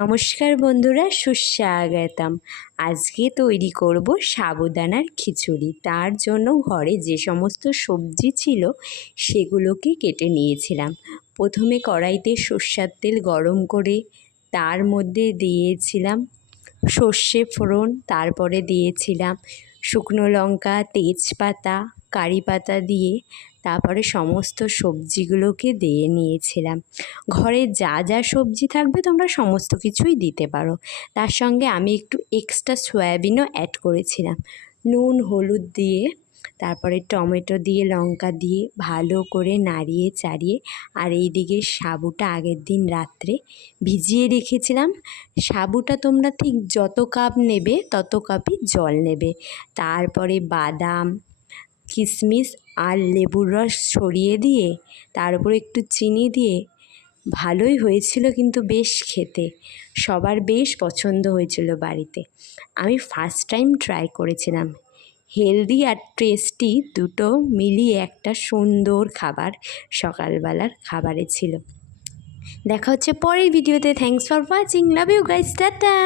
নমস্কার বন্ধুরা, সুস্বাগতম। আজকে তৈরি করব সাবুদানার খিচুড়ি। তার জন্য ঘরে যে সমস্ত সবজি ছিল সেগুলোকে কেটে নিয়েছিলাম। প্রথমে কড়াইতে সর্ষের তেল গরম করে তার মধ্যে দিয়েছিলাম সর্ষে ফোড়ন, তারপরে দিয়েছিলাম শুকনো লঙ্কা, তেজপাতা, কারি পাতা দিয়ে তারপরে সমস্ত সবজিগুলোকে দিয়ে নিয়েছিলাম। ঘরে যা যা সবজি থাকবে তোমরা সমস্ত কিছুই দিতে পারো। তার সঙ্গে আমি একটু এক্সট্রা সয়াবিনও অ্যাড করেছিলাম। নুন হলুদ দিয়ে তারপরে টমেটো দিয়ে লঙ্কা দিয়ে ভালো করে নাড়িয়ে চাড়িয়ে আর এইদিকে সাবুটা আগের দিন রাত্রে ভিজিয়ে রেখেছিলাম। সাবুটা তোমরা ঠিক যত কাপ নেবে তত কাপই জল নেবে। তারপরে বাদাম, কিশমিশ আর লেবুর রস ছড়িয়ে দিয়ে তার উপরে একটু চিনি দিয়ে ভালোই হয়েছিল, কিন্তু বেশ খেতে সবার বেশ পছন্দ হয়েছিল বাড়িতে। আমি ফার্স্ট টাইম ট্রাই করেছিলাম। হেলদি আর টেস্টি দুটো মিলিয়ে একটা সুন্দর খাবার সকালবেলার খাবারে ছিল। দেখা হচ্ছে পরের ভিডিওতে। Thanks for watching, love you guys, tata.